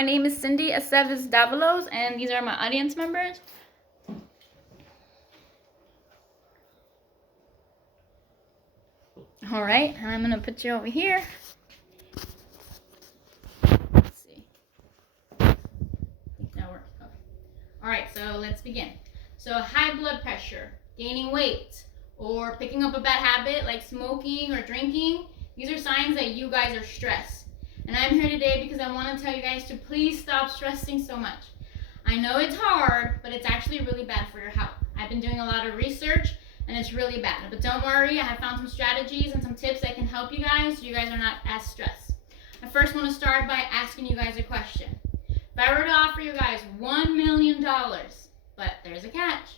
my name is Cindy Aceves Davalos, and these are my audience members. All right, and I'm going to put you over here. Let's see. I think that works. Okay. All right, so let's begin. So high blood pressure, gaining weight, or picking up a bad habit like smoking or drinking, these are signs that you guys are stressed. And I'm here today because I want to tell you guys to please stop stressing so much. I know it's hard, but it's actually really bad for your health. I've been doing a lot of research, and it's really bad. But don't worry, I have found some strategies and some tips that can help you guys so you guys are not as stressed. I first want to start by asking you guys a question. If I were to offer you guys $1 million, but there's a catch,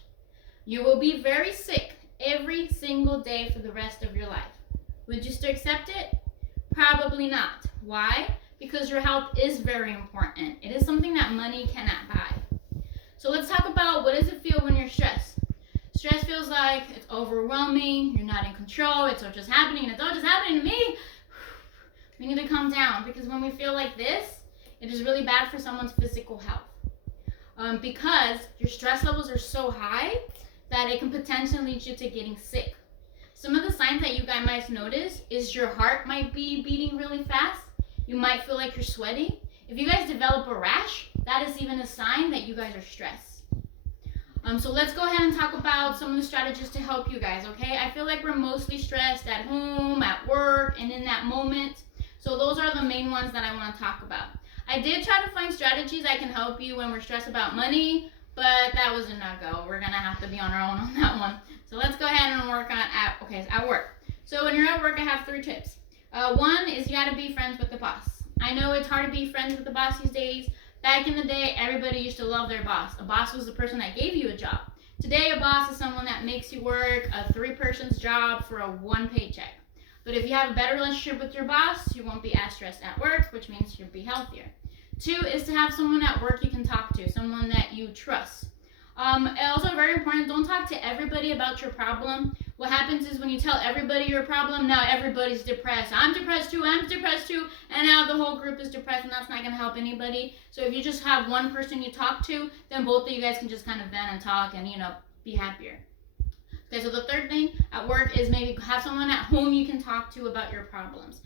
you will be very sick every single day for the rest of your life. Would you still accept it? Probably not. Why? Because your health is very important. It is something that money cannot buy. So let's talk about, what does it feel when you're stressed? Stress feels like it's overwhelming, you're not in control, it's all just happening, and it's all just happening to me. We need to calm down, because when we feel like this, it is really bad for someone's physical health. Because your stress levels are so high that it can potentially lead you to getting sick. Some of the signs that you guys might notice is your heart might be beating really fast. You might feel like you're sweating. If you guys develop a rash, that is even a sign that you guys are stressed. So let's go ahead and talk about some of the strategies to help you guys, okay? I feel like we're mostly stressed at home, at work, and in that moment. So those are the main ones that I want to talk about. I did try to find strategies that can help you when we're stressed about money, but that was a no-go. We're going to have to be on our own on that one. So let's go ahead and work on at work. So when you're at work, I have 3 tips. One is you got to be friends with the boss. I know it's hard to be friends with the boss these days. Back in the day, everybody used to love their boss. A boss was the person that gave you a job. Today, a boss is someone that makes you work a 3-person's job for a 1 paycheck. But if you have a better relationship with your boss, you won't be as stressed at work, which means you'll be healthier. 2 is to have someone at work you can talk to, someone that you trust. Also very important, don't talk to everybody about your problem. What happens is when you tell everybody your problem, now everybody's depressed. I'm depressed too, and now the whole group is depressed, and that's not going to help anybody. So if you just have one person you talk to, then both of you guys can just kind of vent and talk and, be happier. Okay, so the 3rd thing at work is maybe have someone at home you can talk to about your problems.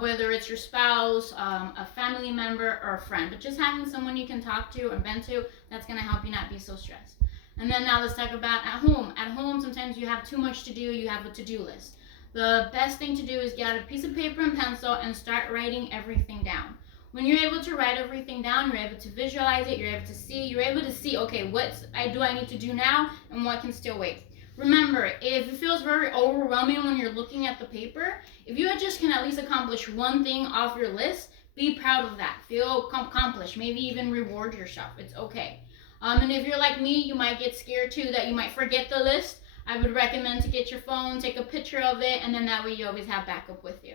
Whether it's your spouse, a family member, or a friend. But just having someone you can talk to or vent to, that's going to help you not be so stressed. And then now let's talk about at home. At home, sometimes you have too much to do. You have a to-do list. The best thing to do is get out a piece of paper and pencil and start writing everything down. When you're able to write everything down, you're able to visualize it. You're able to see, okay, what do I need to do now and what can still wait. Remember, if it feels very overwhelming when you're looking at the paper, if you just can at least accomplish one thing off your list, be proud of that. Feel accomplished. Maybe even reward yourself. It's okay. And if you're like me, you might get scared too that you might forget the list. I would recommend to get your phone, take a picture of it, and then that way you always have backup with you.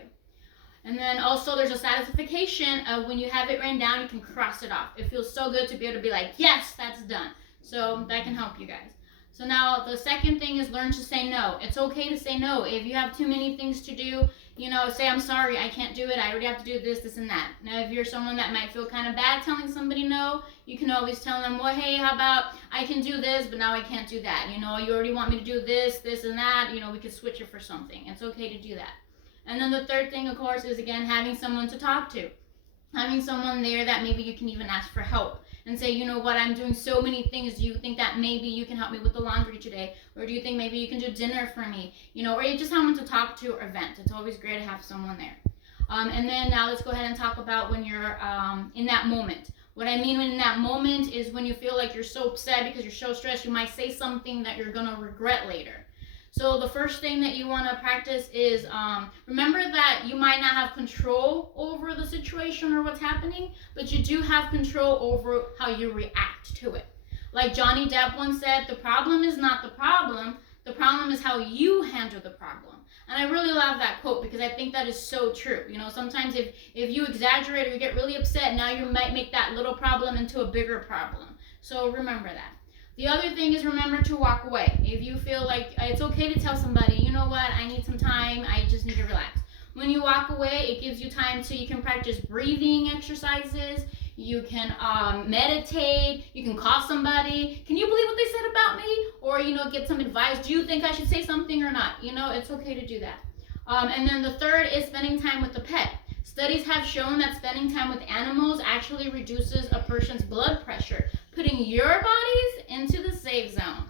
And then also there's a satisfaction of when you have it written down, you can cross it off. It feels so good to be able to be like, yes, that's done. So that can help you guys. So now the second thing is learn to say no. It's okay to say no. If you have too many things to do, say, I'm sorry, I can't do it. I already have to do this, and that. Now, if you're someone that might feel kind of bad telling somebody no, you can always tell them, well, hey, how about I can do this, but now I can't do that. You already want me to do this, and that. We could switch it for something. It's okay to do that. And then the 3rd thing, of course, is, again, having someone to talk to. Having someone there that maybe you can even ask for help and say, I'm doing so many things. Do you think that maybe you can help me with the laundry today? Or do you think maybe you can do dinner for me? Or you just have someone to talk to or vent. It's always great to have someone there. And then now let's go ahead and talk about when you're in that moment. What I mean in that moment is when you feel like you're so upset because you're so stressed, you might say something that you're going to regret later. So the first thing that you want to practice is remember that you might not have control over the situation or what's happening, but you do have control over how you react to it. Like Johnny Depp once said, the problem is not the problem is how you handle the problem. And I really love that quote because I think that is so true. Sometimes if you exaggerate or you get really upset, now you might make that little problem into a bigger problem. So remember that. The other thing is remember to walk away. If you feel like it's okay to tell somebody, you know what, I need some time, I just need to relax. When you walk away, it gives you time so you can practice breathing exercises. You can meditate. You can call somebody. Can you believe what they said about me? Or, get some advice. Do you think I should say something or not? It's okay to do that. And then the third is spending time with the pet. Studies have shown that spending time with animals actually reduces a person's blood pressure, putting your bodies into the safe zone.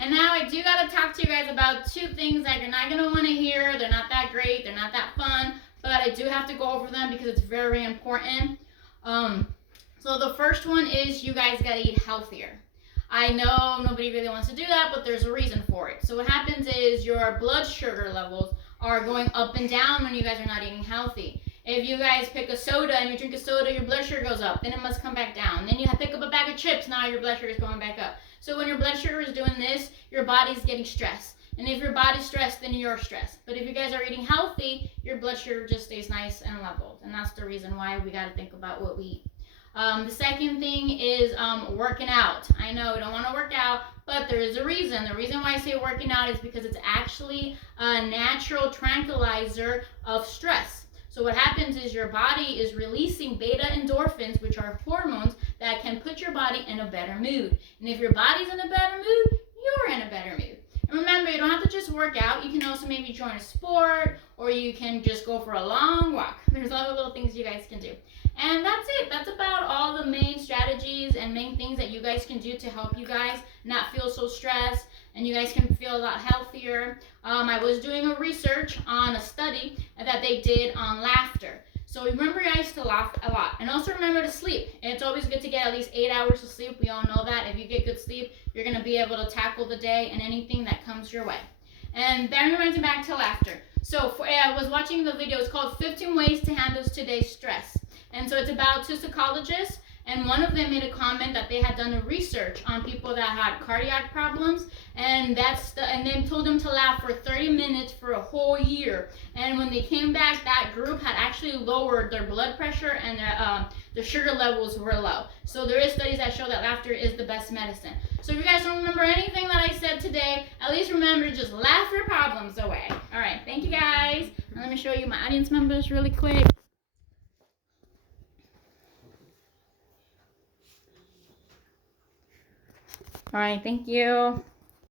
And now I do got to talk to you guys about two things that you're not going to want to hear. They're not that great. They're not that fun. But I do have to go over them because it's very important. So the first one is you guys got to eat healthier. I know nobody really wants to do that, but there's a reason for it. So what happens is your blood sugar levels are going up and down when you guys are not eating healthy. If you guys pick a soda and you drink a soda, your blood sugar goes up. Then it must come back down. Then you pick up a bag of chips. Now your blood sugar is going back up. So when your blood sugar is doing this, your body's getting stressed. And if your body's stressed, then you're stressed. But if you guys are eating healthy, your blood sugar just stays nice and leveled. And that's the reason why we got to think about what we eat. The second thing is working out. I know we don't want to work out, but there is a reason. The reason why I say working out is because it's actually a natural tranquilizer of stress. So what happens is your body is releasing beta endorphins, which are hormones that can put your body in a better mood. And if your body's in a better mood, you're in a better mood. And remember, you don't have to just work out. You can also maybe join a sport, or you can just go for a long walk. There's a lot of little things you guys can do. And that's it. That's about all the main strategies and main things that you guys can do to help you guys not feel so stressed and you guys can feel a lot healthier. I was doing a research on a study that they did on laughter. So remember, guys, to laugh a lot. And also remember to sleep. It's always good to get at least 8 hours of sleep. We all know that. If you get good sleep, you're going to be able to tackle the day and anything that comes your way. And that reminds me back to laughter. So I was watching the video. It's called 15 Ways to Handle Today's Stress. And so it's about two psychologists, and one of them made a comment that they had done a research on people that had cardiac problems, and they told them to laugh for 30 minutes for a whole year. And when they came back, that group had actually lowered their blood pressure and their sugar levels were low. So there is studies that show that laughter is the best medicine. So if you guys don't remember anything that I said today, at least remember to just laugh your problems away. All right, thank you guys. And let me show you my audience members really quick. All right, thank you.